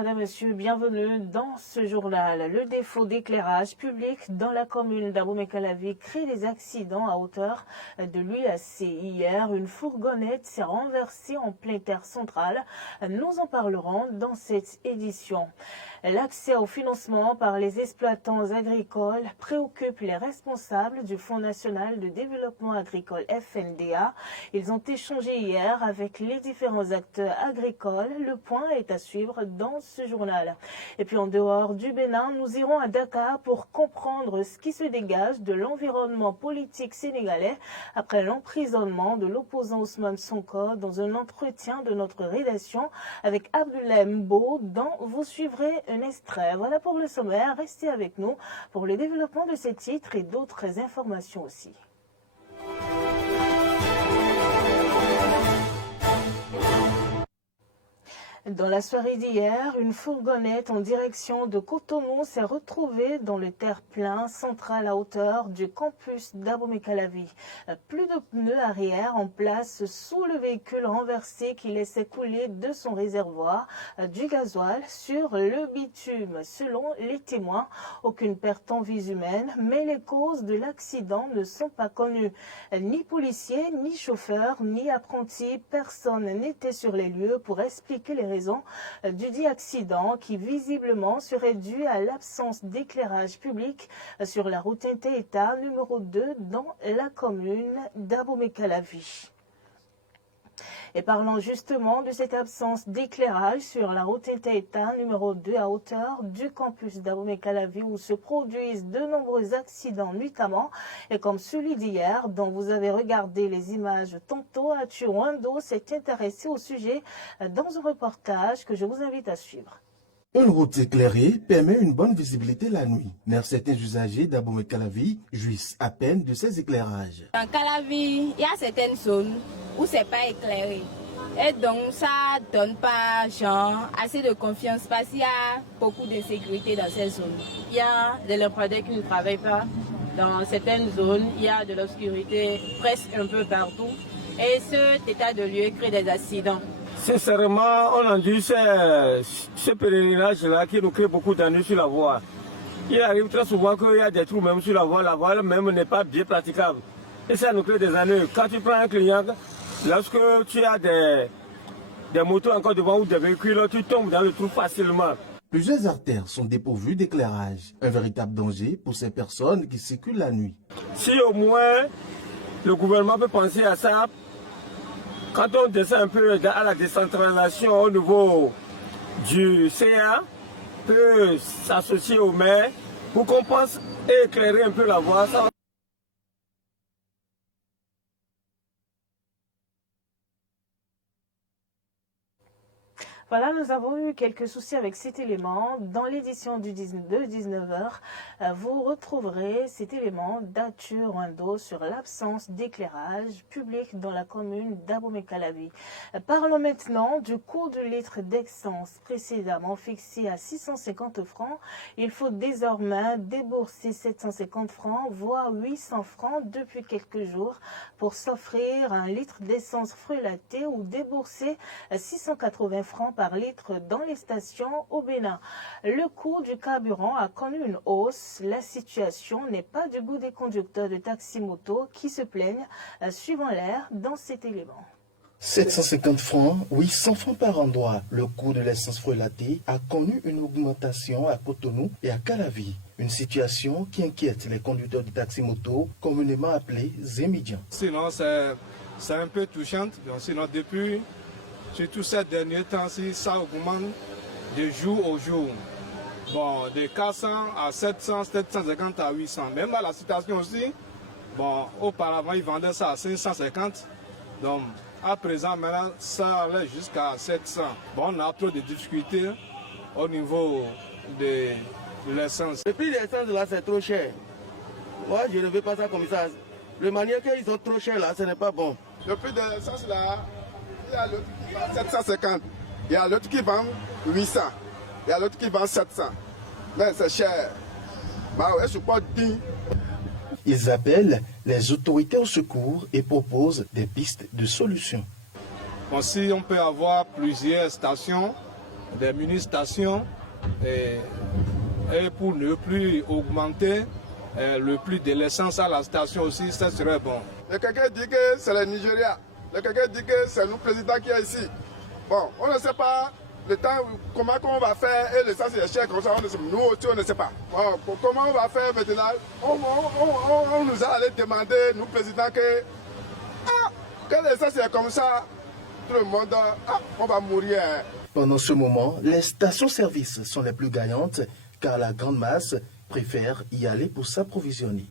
madame, monsieur, bienvenue dans ce journal. Le défaut d'éclairage public dans la commune d'Abomey-Calavi crée des accidents à hauteur de l'UAC. Hier, une fourgonnette s'est renversée en pleine terre centrale. Nous en parlerons dans cette édition. L'accès au financement par les exploitants agricoles préoccupe les responsables du Fonds national de développement agricole FNDA. Ils ont échangé hier avec les différents acteurs agricoles. Le point est à suivre dans ce journal. Et puis en dehors du Bénin, nous irons à Dakar pour comprendre ce qui se dégage de l'environnement politique sénégalais après l'emprisonnement de l'opposant Ousmane Sonko dans un entretien de notre rédaction avec Abdoulaye Mbo, dont vous suivrez un extrait. Voilà pour le sommaire. Restez avec nous pour le développement de ces titres et d'autres informations aussi. Dans la soirée d'hier, une fourgonnette en direction de Cotonou s'est retrouvée dans le terre-plein central à hauteur du campus d'Abomey-Calavi. Plus de pneus arrière en place sous le véhicule renversé qui laissait couler de son réservoir du gasoil sur le bitume. Selon les témoins, aucune perte en vie humaine, mais les causes de l'accident ne sont pas connues. Ni policiers, ni chauffeurs, ni apprentis, personne n'était sur les lieux pour expliquer les raisons du dit accident qui visiblement serait dû à l'absence d'éclairage public sur la route Inté-État numéro 2 dans la commune d'Abomey-Calavi. Et parlant justement de cette absence d'éclairage sur la route Inté-État numéro 2 à hauteur du campus d'Abomey-Calavi où se produisent de nombreux accidents notamment, et comme celui d'hier dont vous avez regardé les images tantôt, Arthur Wando s'est intéressé au sujet dans un reportage que je vous invite à suivre. Une route éclairée permet une bonne visibilité la nuit, mais certains usagers d'Abomey-Calavi jouissent à peine de ces éclairages. Dans Calavi, il y a certaines zones où c'est pas éclairé. Et donc ça donne pas assez de confiance parce qu'il y a beaucoup d'insécurité dans ces zones. Il y a des lampadaires qui ne travaillent pas. Dans certaines zones, il y a de l'obscurité presque un peu partout. Et cet état de lieu crée des accidents. Sincèrement, on endure ce pèlerinage-là qui nous crée beaucoup d'ennuis sur la voie. Il arrive très souvent qu'il y a des trous même sur la voie même n'est pas bien praticable. Et ça nous crée des ennuis. Quand tu prends un client, lorsque tu as des motos encore devant ou des véhicules, tu tombes dans le trou facilement. Plusieurs artères sont dépourvues d'éclairage. Un véritable danger pour ces personnes qui circulent la nuit. Si au moins le gouvernement peut penser à ça, quand on descend un peu à la décentralisation au niveau du CA, peut s'associer au maire pour qu'on pense et éclairer un peu la voie. Voilà, nous avons eu quelques soucis avec cet élément. Dans l'édition du 19h, vous retrouverez cet élément d'Arthur Wando sur l'absence d'éclairage public dans la commune d'Abomey-Calavi. Parlons maintenant du coût du litre d'essence précédemment fixé à 650 francs. Il faut désormais débourser 750 francs, voire 800 francs depuis quelques jours pour s'offrir un litre d'essence frelatée ou débourser 680 francs par litre dans les stations au Bénin. Le coût du carburant a connu une hausse. La situation n'est pas du goût des conducteurs de taxi-moto qui se plaignent suivant l'air dans cet élément. 750 francs, 800 francs par endroit. Le coût de l'essence frelatée a connu une augmentation à Cotonou et à Calavi. Une situation qui inquiète les conducteurs de taxi-moto, communément appelés Zémidians. Sinon, c'est un peu touchant. Donc, sinon, depuis surtout ces derniers temps-ci, ça augmente de jour au jour. Bon, de 400 à 700, 750 à 800. Même à la situation aussi, bon, auparavant, ils vendaient ça à 550. Donc, à présent, maintenant, ça allait jusqu'à 700. Bon, on a trop de difficultés au niveau de l'essence. Le prix de l'essence, là, c'est trop cher. Moi, je ne veux pas ça comme ça. De manière qu'ils sont trop chers, là, ce n'est pas bon. Le prix de l'essence, là, il y a l'autre qui vend 750, il y a l'autre qui vend 800, il y a l'autre qui vend 700. Mais c'est cher. Bah ouais, je crois que... Ils appellent les autorités au secours et proposent des pistes de solutions. Bon, si on peut avoir plusieurs stations des mini-stations et pour ne plus augmenter le prix de l'essence à la station aussi, ça serait bon. Quelqu'un dit que c'est le Nigeria, quelqu'un dit que c'est nous président qui est ici. Bon, on ne sait pas le temps, comment on va faire, et l'essence est cher comme ça, nous aussi on ne sait pas. Bon, comment on va faire maintenant, on nous a allé demander, nous président, que l'essence est comme ça, tout le monde, on va mourir. Pendant ce moment, les stations-service sont les plus gagnantes car la grande masse préfère y aller pour s'approvisionner.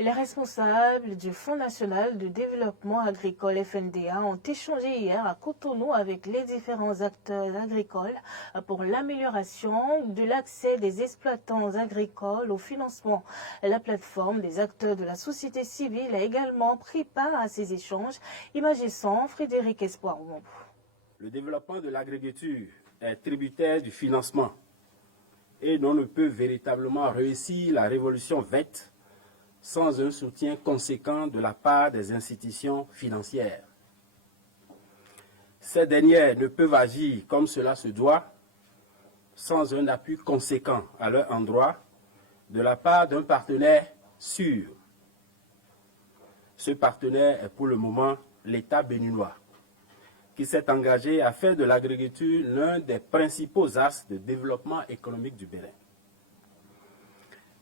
Les responsables du Fonds national de développement agricole FNDA ont échangé hier à Cotonou avec les différents acteurs agricoles pour l'amélioration de l'accès des exploitants agricoles au financement. La plateforme des acteurs de la société civile a également pris part à ces échanges. Image et son, Frédéric Espoir. Le développement de l'agriculture est tributaire du financement et l'on ne peut véritablement réussir la révolution verte sans un soutien conséquent de la part des institutions financières. Ces dernières ne peuvent agir comme cela se doit sans un appui conséquent à leur endroit de la part d'un partenaire sûr. Ce partenaire est pour le moment l'État béninois, qui s'est engagé à faire de l'agriculture l'un des principaux axes de développement économique du Bénin.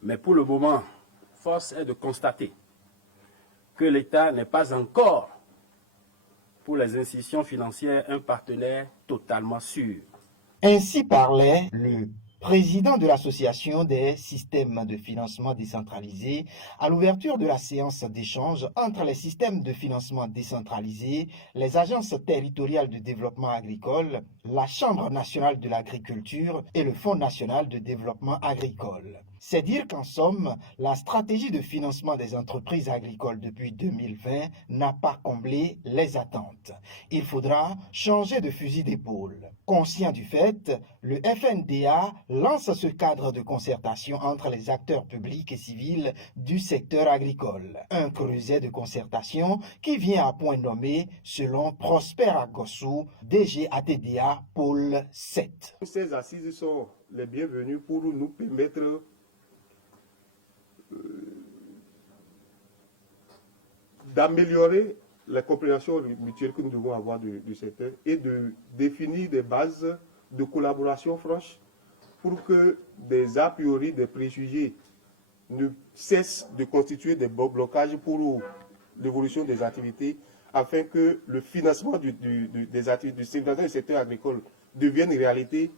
Mais pour le moment, force est de constater que l'État n'est pas encore, pour les institutions financières, un partenaire totalement sûr. Ainsi parlait le président de l'Association des systèmes de financement décentralisés à l'ouverture de la séance d'échange entre les systèmes de financement décentralisés, les agences territoriales de développement agricole, la Chambre nationale de l'agriculture et le Fonds national de développement agricole. C'est dire qu'en somme, la stratégie de financement des entreprises agricoles depuis 2020 n'a pas comblé les attentes. Il faudra changer de fusil d'épaule. Conscient du fait, le FNDA lance ce cadre de concertation entre les acteurs publics et civils du secteur agricole. Un creuset de concertation qui vient à point nommé selon Prosper Agossou, DG ATDA Pôle 7. Ces assises sont les bienvenues pour nous permettre d'améliorer la compréhension mutuelle que nous devons avoir du secteur et de définir des bases de collaboration franche pour que des a priori, des préjugés ne cessent de constituer des blocages pour l'évolution des activités afin que le financement des activités du secteur agricole devienne une réalité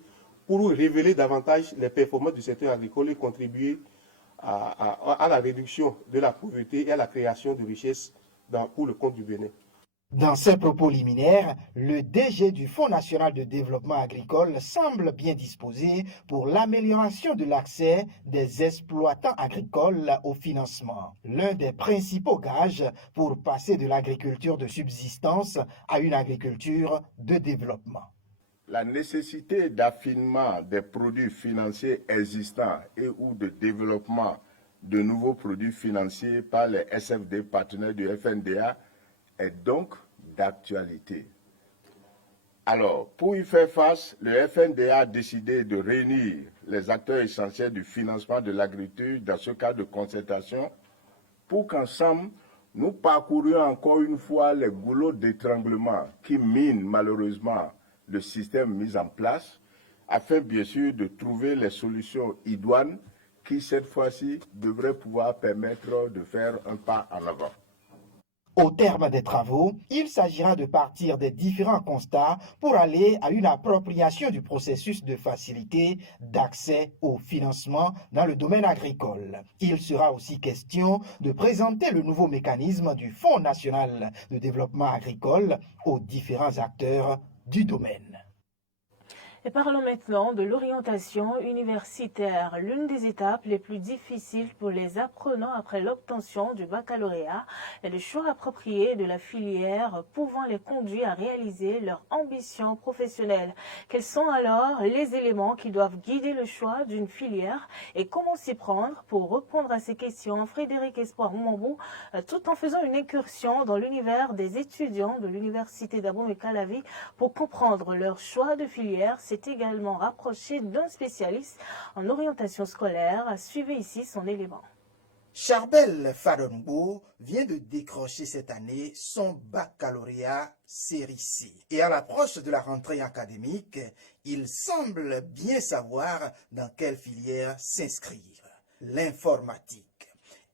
pour révéler davantage les performances du secteur agricole et contribuer à la réduction de la pauvreté et à la création de richesses pour le compte du Bénin. Dans ses propos liminaires, le DG du Fonds national de développement agricole semble bien disposé pour l'amélioration de l'accès des exploitants agricoles au financement, l'un des principaux gages pour passer de l'agriculture de subsistance à une agriculture de développement. La nécessité d'affinement des produits financiers existants et ou de développement de nouveaux produits financiers par les SFD partenaires du FNDA est donc d'actualité. Alors, pour y faire face, le FNDA a décidé de réunir les acteurs essentiels du financement de l'agriculture dans ce cadre de concertation pour qu'ensemble, nous parcourions encore une fois les goulots d'étranglement qui minent malheureusement le système mis en place, afin bien sûr de trouver les solutions idoines qui cette fois-ci devraient pouvoir permettre de faire un pas en avant. Au terme des travaux, il s'agira de partir des différents constats pour aller à une appropriation du processus de facilité d'accès au financement dans le domaine agricole. Il sera aussi question de présenter le nouveau mécanisme du Fonds national de développement agricole aux différents acteurs du domaine. Et parlons maintenant de l'orientation universitaire. L'une des étapes les plus difficiles pour les apprenants après l'obtention du baccalauréat est le choix approprié de la filière pouvant les conduire à réaliser leur ambition professionnelle. Quels sont alors les éléments qui doivent guider le choix d'une filière et comment s'y prendre? Pour répondre à ces questions, Frédéric Espoir Mambou, tout en faisant une incursion dans l'univers des étudiants de l'université d'Abomey-Calavi pour comprendre leur choix de filière, s'est également rapproché d'un spécialiste en orientation scolaire. Suivez ici son élément. Charbel Fadongo vient de décrocher cette année son baccalauréat série C. Et à l'approche de la rentrée académique, il semble bien savoir dans quelle filière s'inscrire. L'informatique.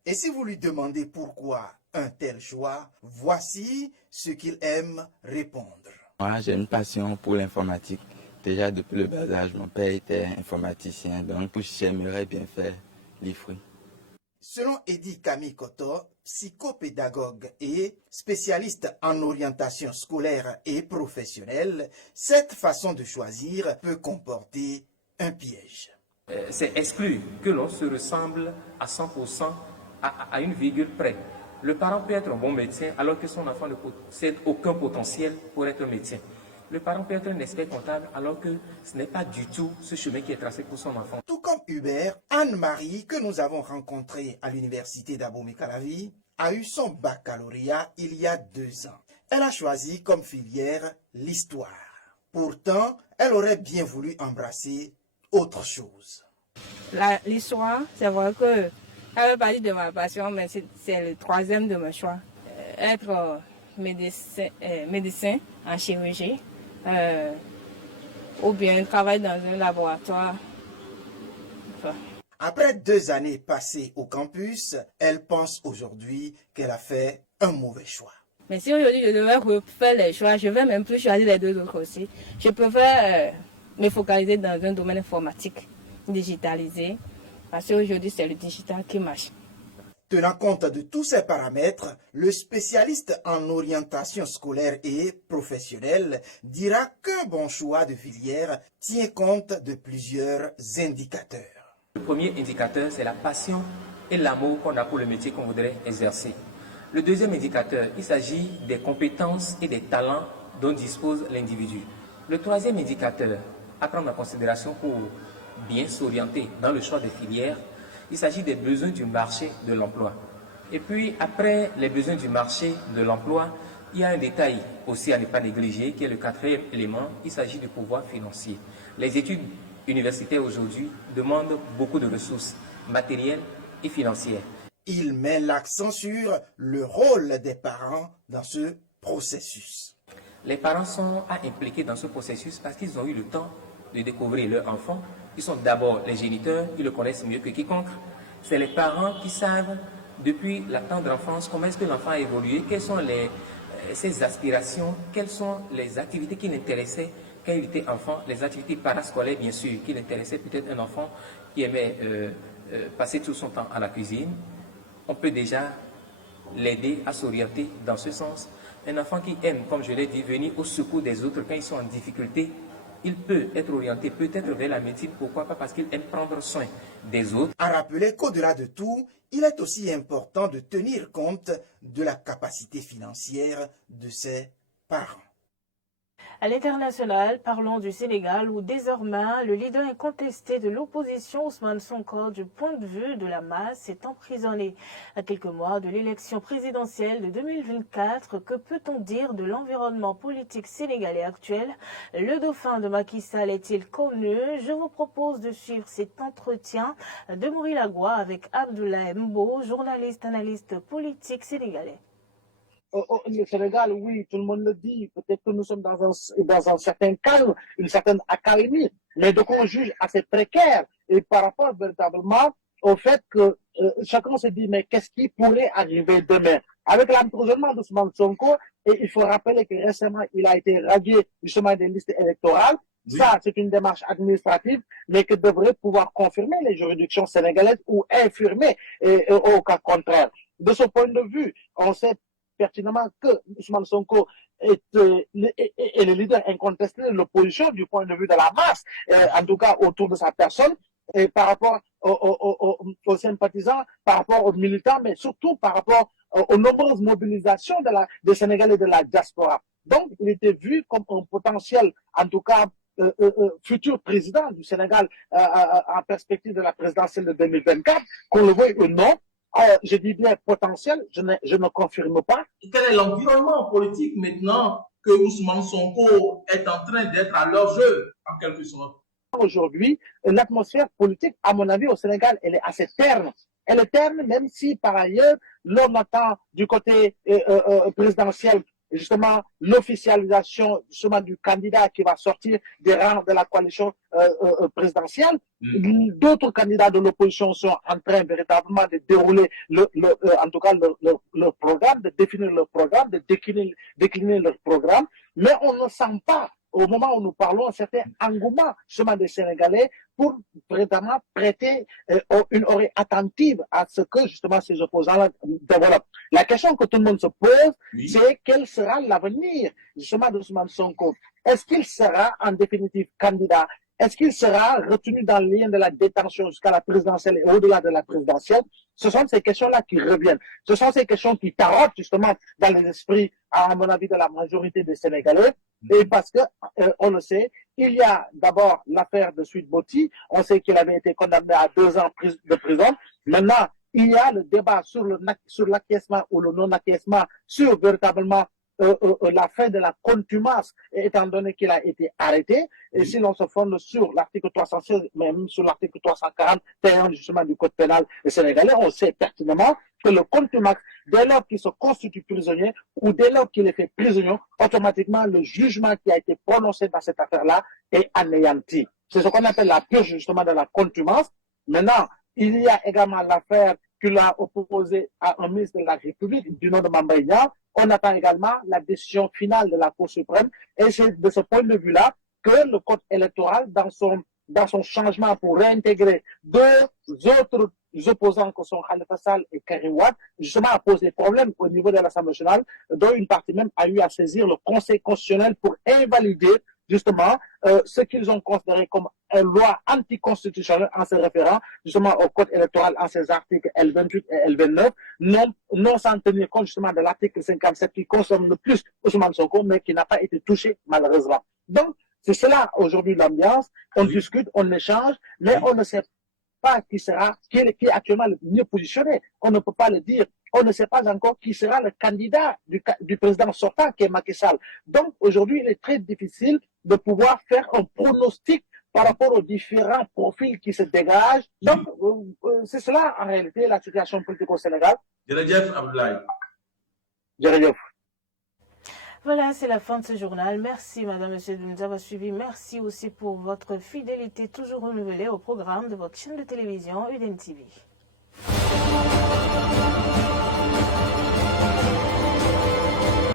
Et si vous lui demandez pourquoi un tel choix, voici ce qu'il aime répondre. Moi, j'ai une passion pour l'informatique. Déjà depuis le bas âge, mon père était informaticien, donc j'aimerais bien faire l'IFRI. Selon Eddy Kamikoto, psychopédagogue et spécialiste en orientation scolaire et professionnelle, cette façon de choisir peut comporter un piège. C'est exclu que l'on se ressemble à 100% à une virgule près. Le parent peut être un bon médecin alors que son enfant ne possède aucun potentiel pour être médecin. Le parent peut être un expert comptable alors que ce n'est pas du tout ce chemin qui est tracé pour son enfant. Tout comme Hubert, Anne-Marie, que nous avons rencontrée à l'université d'Abomey-Calavi, a eu son baccalauréat il y a 2 ans. Elle a choisi comme filière l'histoire. Pourtant, elle aurait bien voulu embrasser autre chose. L'histoire, c'est vrai que elle fait partie de ma passion, mais c'est le troisième de mes choix. Être médecin en chirurgie, ou bien travailler dans un laboratoire. Après 2 années passées au campus, elle pense aujourd'hui qu'elle a fait un mauvais choix. Mais si aujourd'hui je devais refaire les choix, je ne vais même plus choisir les 2 autres aussi. Je préfère me focaliser dans un domaine informatique, digitalisé, parce qu'aujourd'hui c'est le digital qui marche. Tenant compte de tous ces paramètres, le spécialiste en orientation scolaire et professionnelle dira qu'un bon choix de filière tient compte de plusieurs indicateurs. Le premier indicateur, c'est la passion et l'amour qu'on a pour le métier qu'on voudrait exercer. Le deuxième indicateur, il s'agit des compétences et des talents dont dispose l'individu. Le troisième indicateur, à prendre en considération pour bien s'orienter dans le choix des filières, il s'agit des besoins du marché de l'emploi. Et puis, après les besoins du marché de l'emploi, il y a un détail aussi à ne pas négliger, qui est le 4e élément, il s'agit du pouvoir financier. Les études universitaires aujourd'hui demandent beaucoup de ressources matérielles et financières. Il met l'accent sur le rôle des parents dans ce processus. Les parents sont impliqués dans ce processus parce qu'ils ont eu le temps de découvrir leur enfant. Ils sont d'abord les géniteurs, ils le connaissent mieux que quiconque. C'est les parents qui savent, depuis la tendre enfance, comment est-ce que l'enfant a évolué, quelles sont ses aspirations, quelles sont les activités qui l'intéressaient quand il était enfant, les activités parascolaires, bien sûr, qui l'intéressaient. Peut-être un enfant qui aimait passer tout son temps à la cuisine. On peut déjà l'aider à s'orienter dans ce sens. Un enfant qui aime, comme je l'ai dit, venir au secours des autres quand ils sont en difficulté, il peut être orienté peut-être vers la médecine. Pourquoi pas? Parce qu'il aime prendre soin des autres. À rappeler qu'au-delà de tout, il est aussi important de tenir compte de la capacité financière de ses parents. À l'international, parlons du Sénégal où désormais le leader incontesté de l'opposition Ousmane Sonko du point de vue de la masse est emprisonné. À quelques mois de l'élection présidentielle de 2024, que peut-on dire de l'environnement politique sénégalais actuel? Le dauphin de Macky Sall est-il connu? Je vous propose de suivre cet entretien de Maurice Lagua avec Abdoulaye Mbo, journaliste analyste politique sénégalais. Le Sénégal, oui, tout le monde le dit. Peut-être que nous sommes dans un certain calme, une certaine accalmie, mais donc on juge assez précaire. Et par rapport véritablement au fait que chacun se dit, mais qu'est-ce qui pourrait arriver demain? Avec l'emprisonnement d'Ousmane Sonko, et il faut rappeler que récemment, il a été radié justement des listes électorales. Oui. Ça, c'est une démarche administrative, mais que devrait pouvoir confirmer les juridictions sénégalaises ou infirmer au cas contraire. De ce point de vue, on sait pertinemment que Ousmane Sonko est le leader incontesté de l'opposition du point de vue de la masse, en tout cas autour de sa personne, et par rapport aux sympathisants, par rapport aux militants, mais surtout par rapport aux nombreuses mobilisations des Sénégalais de la diaspora. Donc, il était vu comme un potentiel, en tout cas, futur président du Sénégal en perspective de la présidentielle de 2024, qu'on le veuille ou non. Je dis bien potentiel, je ne confirme pas. Quel est l'environnement politique maintenant que Ousmane Sonko est en train d'être à leur jeu, en quelque sorte? Aujourd'hui, l'atmosphère politique, à mon avis, au Sénégal, elle est assez terne. Elle est terne, même si, par ailleurs, l'on attend du côté présidentiel, justement, l'officialisation justement du candidat qui va sortir des rangs de la coalition présidentielle. D'autres candidats de l'opposition sont en train véritablement de dérouler en tout cas leur programme, de définir leur programme, de décliner leur programme, mais on ne sent pas, au moment où nous parlons, un certain engouement justement des Sénégalais pour vraiment prêter une oreille attentive à ce que justement ces opposants-là développent. La question que tout le monde se pose, c'est quel sera l'avenir justement de Ousmane Sonko? Est-ce qu'il sera en définitive candidat? Est-ce qu'il sera retenu dans le lien de la détention jusqu'à la présidentielle et au-delà de la présidentielle? Ce sont ces questions-là qui reviennent. Ce sont ces questions qui tarottent justement dans les esprits, à mon avis, de la majorité des Sénégalais. Et parce que, on le sait, il y a d'abord l'affaire de Sweet Boti. On sait qu'il avait été condamné à 2 ans de prison. Maintenant, il y a le débat sur l'acquiescement ou le non-acquiescement, sur véritablement la fin de la contumace, étant donné qu'il a été arrêté. Et si l'on se fonde sur l'article 316, même sur l'article 341 justement du Code pénal sénégalais, on sait pertinemment que le contumace, dès lors qu'il se constitue prisonnier ou dès lors qu'il est fait prisonnier, automatiquement le jugement qui a été prononcé dans cette affaire-là est anéanti. C'est ce qu'on appelle la purge justement de la contumace. Maintenant, il y a également l'affaire qu'il a opposée à un ministre de la République du nom de Mamba Niang. On attend également la décision finale de la Cour suprême. Et c'est de ce point de vue-là que le code électoral, dans son changement pour réintégrer 2 autres opposants que sont Khalifa Sall et Karim Wade, justement a posé problème au niveau de l'Assemblée nationale, dont une partie même a eu à saisir le Conseil constitutionnel pour invalider justement ce qu'ils ont considéré comme une loi anticonstitutionnelle en se référant justement au code électoral en ses articles L28 et L29, non sans tenir compte justement de l'article 57 qui concerne le plus Ousmane Sonko, mais qui n'a pas été touché malheureusement. Donc, c'est cela aujourd'hui l'ambiance. On discute, on échange, mais on ne sait pas qui est actuellement le mieux positionné. On ne peut pas le dire. On ne sait pas encore qui sera le candidat du président sortant, qui est Macky Sall. Donc, aujourd'hui, il est très difficile de pouvoir faire un pronostic par rapport aux différents profils qui se dégagent. Donc, c'est cela, en réalité, la situation politique au Sénégal. Jerejef Abdoulaye. Jerejef. Voilà, c'est la fin de ce journal. Merci, madame, monsieur, de nous avoir suivis. Merci aussi pour votre fidélité toujours renouvelée au programme de votre chaîne de télévision UDN TV.